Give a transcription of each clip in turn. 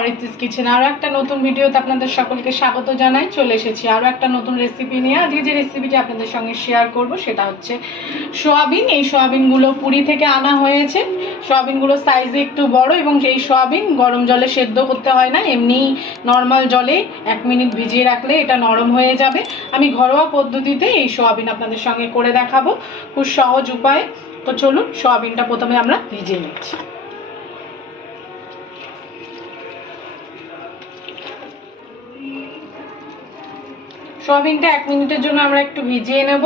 অরিত্রিস kitchen আরও একটা নতুন ভিডিওতে আপনাদের সকলকে স্বাগত জানাই। চলে এসেছি আরও একটা নতুন রেসিপি নিয়ে। আজকে যে রেসিপিটি আপনাদের সঙ্গে শেয়ার করব সেটা হচ্ছে সোয়াবিন। এই সোয়াবিনগুলো পুরী থেকে আনা হয়েছে। সোয়াবিনগুলো সাইজে একটু বড় এবং এই সোয়াবিন গরম জলে সেদ্ধ করতে হয় না, এমনি নর্মাল জলে 1 মিনিট ভিজিয়ে রাখলে এটা নরম হয়ে যাবে। আমি ঘরোয়া পদ্ধতিতে এই সোয়াবিন আপনাদের সঙ্গে করে দেখাবো, খুব সহজ উপায়ে। তো চলুন সোয়াবিনটা প্রথমে আমরা ভিজিয়ে নিচ্ছি। সোয়াবিনটা 1 মিনিটের জন্য আমরা একটু ভিজিয়ে নেব।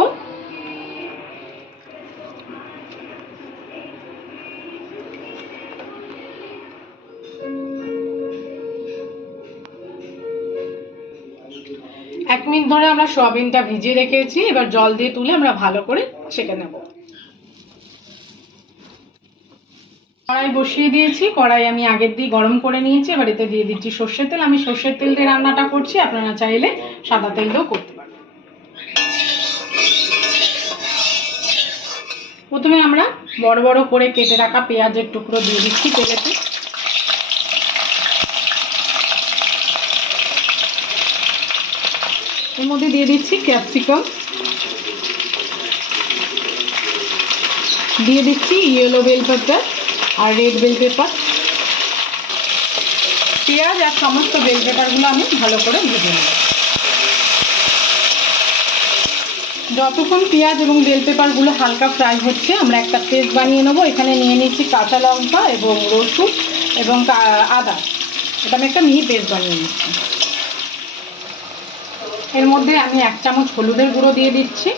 এক মিনিট ধরে আমরা সোয়াবিনটা ভিজিয়ে রেখেছি, এবার জল দিয়ে তুলে আমরা ভালো করে ছেঁকে নেব। কড়াই বসিয়ে দিয়েছি, কড়াই আমি আগের দিয়ে গরম করে নিয়েছি। এবার এতে দিয়ে দিচ্ছি সর্ষের তেল। আমি সর্ষের তেল দিয়ে রান্নাটা করছি, আপনারা চাইলে সাদা তেল দিয়েও করতে পারেন। প্রথমে আমরা বড় বড় করে কেটে রাখা পেঁয়াজের টুকরো দিয়ে দিচ্ছি তেলেতে। এর মধ্যে দিয়ে দিচ্ছি ক্যাপসিকাম, দিয়ে দিচ্ছি ইয়েলো বেল পেপার আর রেড বেল পেপার। পেঁয়াজ আর সমস্ত বেল পেপারগুলো আমি ভালো করে ভেজে নেব। যতক্ষণ পেঁয়াজ এবং বেল পেপারগুলো হালকা ফ্রাই হচ্ছে আমরা একটা পেস্ট বানিয়ে নেবো। এখানে নিয়ে নিচ্ছি কাঁচা লঙ্কা এবং রসুন এবং আদা। এটা আমি একটা মিহি পেস্ট বানিয়ে নিচ্ছি। এর মধ্যে আমি 1 চামচ হলুদের গুঁড়ো দিয়ে দিচ্ছি,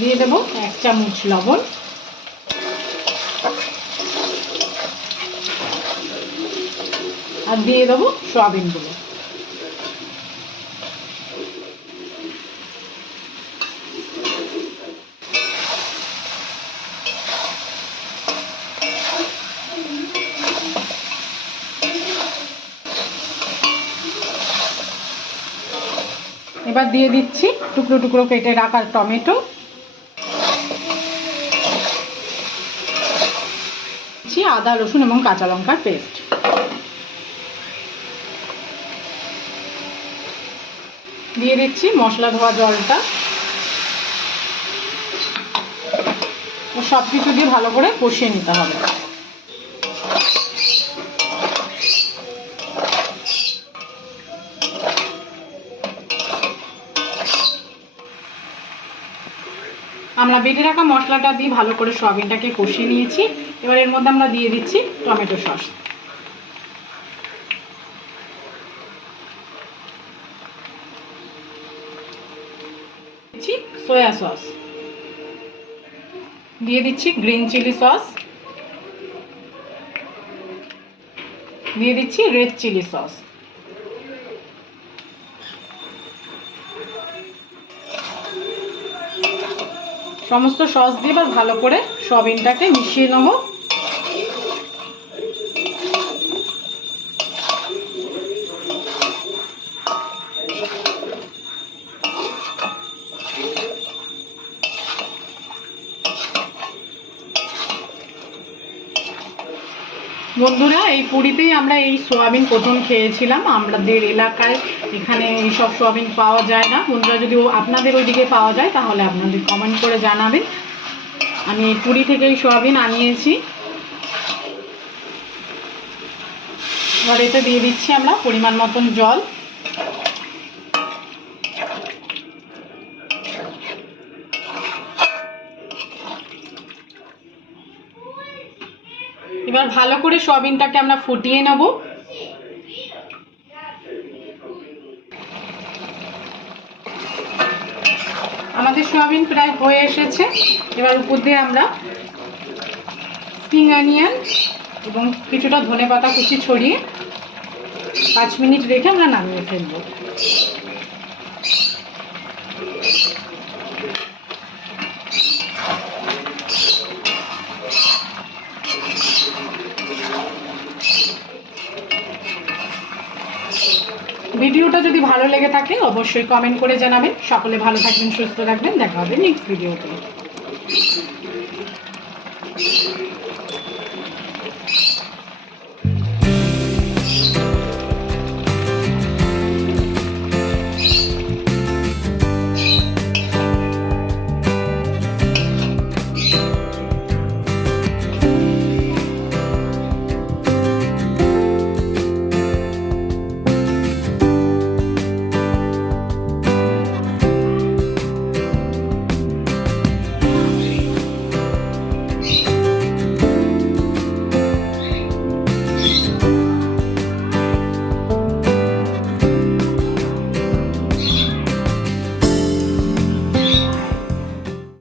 দিয়ে দেবো 1 চামচ লবণ, আর দিয়ে দেবো সোয়াবিনগুলো। এবার দিয়ে দিচ্ছি টুকরো টুকরো কেটে রাখা টমেটো, আদা রসুন এবং কাঁচা লঙ্কার পেস্ট, দিয়ে দিচ্ছি মশলা ধোয়া জলটা। সব কিছু দিয়ে ভালো করে কষিয়ে নিতে হবে। আমরা বেটে রাখা মশলাটা দিয়ে ভালো করে সোয়াবিনটাকে কষিয়ে নিয়েছি। এবার এর মধ্যে আমরা দিয়ে দিচ্ছি টমেটো সস, দিচ্ছি সয়া সস, দিয়ে দিচ্ছি গ্রিন চিলি সস, দিয়ে দিচ্ছি রেড চিলি সস। সমস্ত সস দিয়ে এবার ভালো করে সোয়াবিনটাকে মিশিয়ে নেব। বন্ধুরা, এই পুরীতেই আমরা এই সোয়াবিন প্রথম খেয়েছিলাম। আমাদের এলাকায় এখানে এইসব সোয়াবিন পাওয়া যায় না। বন্ধুরা, যদি আপনাদের ওইদিকে পাওয়া যায় তাহলে আপনাদের কমেন্ট করে জানাবেন। আমি এই পুরী থেকে এই সোয়াবিন আনিয়েছি। এবার এতে দিয়ে দিচ্ছি আমরা পরিমাণ মতন জল। এবার ভালো করে সোয়াবিনটাকে আমরা ফুটিয়ে নেব। আমাদের সোয়াবিন প্রায় হয়ে এসেছে। এবার উপর দিয়ে আমরা স্প্রিং অনিয়ন এবং কিছুটা ধনেপাতা কুচি ছড়িয়ে 5 মিনিট রেখে আমরা নামিয়ে ফেলবো। ভিডিওটা যদি ভালো লেগে থাকে অবশ্যই কমেন্ট করে জানাবেন। সকলে ভালো থাকবেন, সুস্থ থাকবেন। দেখা হবে নেক্সট ভিডিওতে।